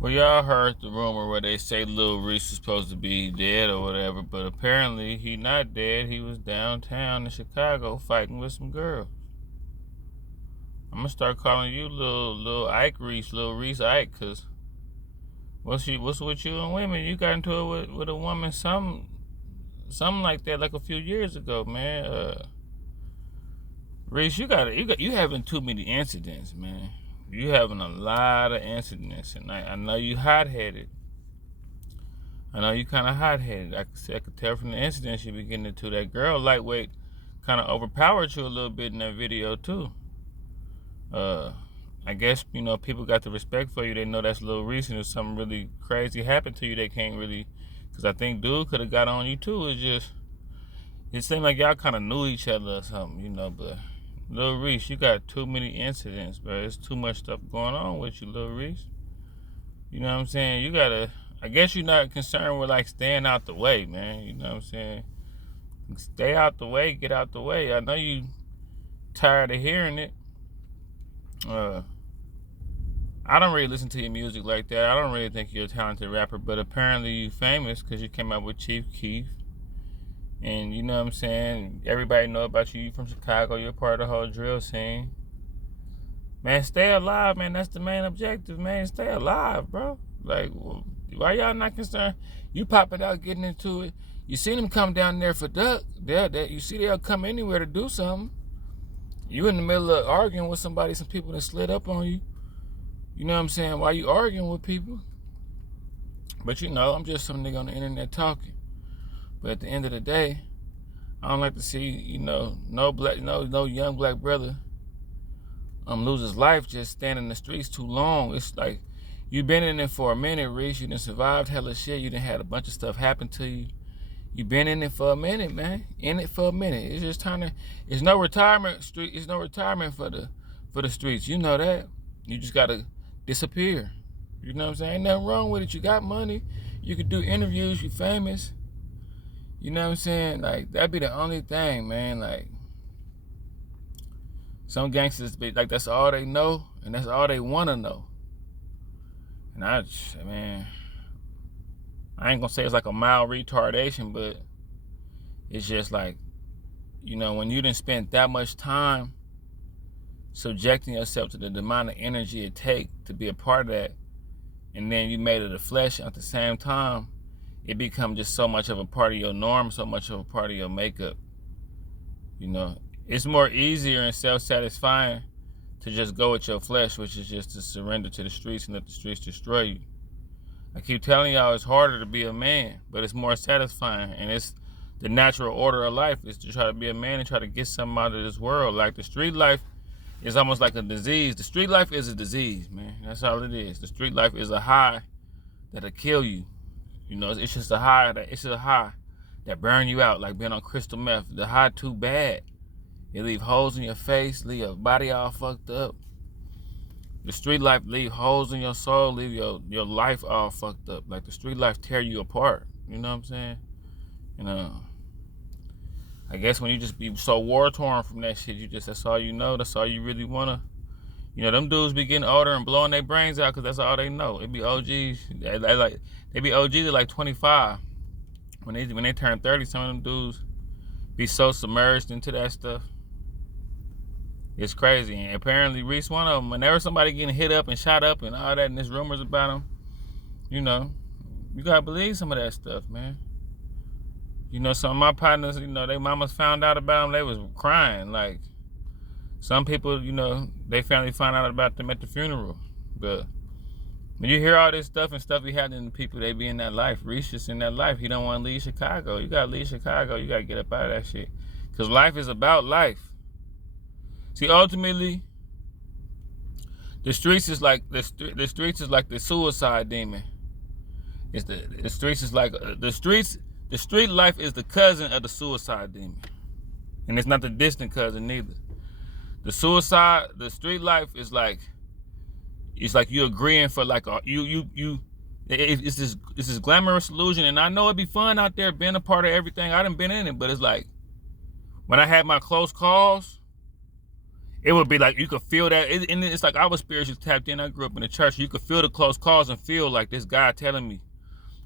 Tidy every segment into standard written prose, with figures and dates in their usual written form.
Well, y'all heard the rumor where they say Lil Reese is supposed to be dead or whatever, but apparently he not dead. He was downtown in Chicago fighting with some girls. I'm gonna start calling you Lil Ike Reese, Lil Reese Ike, cause what's with you and women? You got into it with a woman something like that like a few years ago, man. Reese, you having too many incidents, man. You having a lot of incidents, and I know you hot headed. I know you kind of hot headed. I could tell from the incidents you be getting into. That girl lightweight kind of overpowered you a little bit in that video too. Uh, I guess people got the respect for you. They know that's a little recent. If something really crazy happened to you, they can't really. Because I think dude could have got on you too. It seemed like y'all kind of knew each other or something, But Lil Reese, you got too many incidents, bro. There's too much stuff going on with you, Lil Reese. You know what I'm saying? You gotta. I guess you're not concerned with like staying out the way, man. You know what I'm saying? Stay out the way, get out the way. I know you tired of hearing it. I don't really listen to your music like that. I don't really think you're a talented rapper, but apparently you famous because you came out with Chief Keef. And you know what I'm saying? Everybody know about you. You from Chicago. You're part of the whole drill scene. Man, stay alive, man. That's the main objective, man. Stay alive, bro. Like, why y'all not concerned? You popping out, getting into it. You seen them come down there for duck. You see they'll come anywhere to do something. You in the middle of arguing with somebody, some people that slid up on you. You know what I'm saying? Why you arguing with people? But I'm just some nigga on the internet talking. But at the end of the day, I don't like to see, no young black brother lose his life just standing in the streets too long. It's like you been in it for a minute, Reese. You done survived hella shit. You done had a bunch of stuff happen to you. You been in it for a minute, man. In it for a minute. It's just time to. It's no retirement street. It's no retirement for the streets. You know that. You just gotta disappear. You know what I'm saying? Ain't nothing wrong with it. You got money. You could do interviews. You famous. You know what I'm saying? Like that'd be the only thing, man. Like some gangsters be like that's all they know and that's all they wanna know. And I ain't gonna say it's like a mild retardation, but it's just like, when you didn't spend that much time subjecting yourself to the amount of energy it takes to be a part of that, and then you made it a flesh at the same time, it becomes just so much of a part of your norm, so much of a part of your makeup. It's more easier and self-satisfying to just go with your flesh, which is just to surrender to the streets and let the streets destroy you. I keep telling y'all it's harder to be a man, but it's more satisfying, and it's the natural order of life is to try to be a man and try to get something out of this world. Like the street life is almost like a disease. The street life is a disease, man. That's all it is. The street life is a high that'll kill you. It's just a high that burn you out, like being on crystal meth. The high too bad. It leave holes in your face, leave your body all fucked up. The street life leave holes in your soul, leave your life all fucked up. Like the street life tear you apart. You know what I'm saying? I guess when you just be so war torn from that shit, that's all you know. That's all you really wanna. Them dudes be getting older and blowing their brains out because that's all they know. It be OGs. They be OGs at like 25. When they turn 30, some of them dudes be so submerged into that stuff. It's crazy. And apparently Reese one of them. Whenever somebody getting hit up and shot up and all that, and there's rumors about him, you gotta believe some of that stuff, man. Some of my partners, their mamas found out about them, they was crying. Like some people, they family found out about them at the funeral. But when you hear all this stuff and stuff be happening to people, they be in that life. Reese just in that life. He don't want to leave Chicago. You gotta leave Chicago. You gotta get up out of that shit. Cause life is about life. See, ultimately, the streets is like the suicide demon. The streets is like the street life is the cousin of the suicide demon, and it's not the distant cousin neither. The street life is like, it's like you agreeing for like it's this glamorous illusion, and I know it'd be fun out there being a part of everything. I done been in it, but it's like when I had my close calls, it would be like you could feel that, and it's like I was spiritually tapped in. I grew up in the church. You could feel the close calls and feel like this God telling me,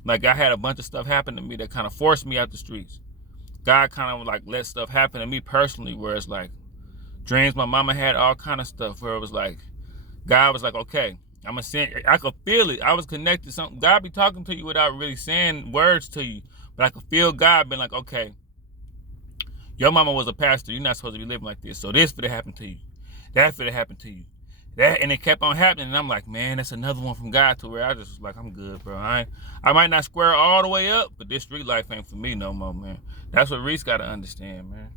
like I had a bunch of stuff happen to me that kind of forced me out the streets. God kind of like let stuff happen to me personally, where it's like dreams my mama had, all kind of stuff, where it was like God was like, okay, I'm gonna send. I could feel it. I was connected to something. God be talking to you without really saying words to you, but I could feel God being like, okay, your mama was a pastor. You're not supposed to be living like this. So this for to happen to you. That for to happen to you. That, and it kept on happening. And I'm like, man, that's another one from God, to where I just was like, I'm good, bro. I might not square all the way up, but this street life ain't for me no more, man. That's what Reese got to understand, man.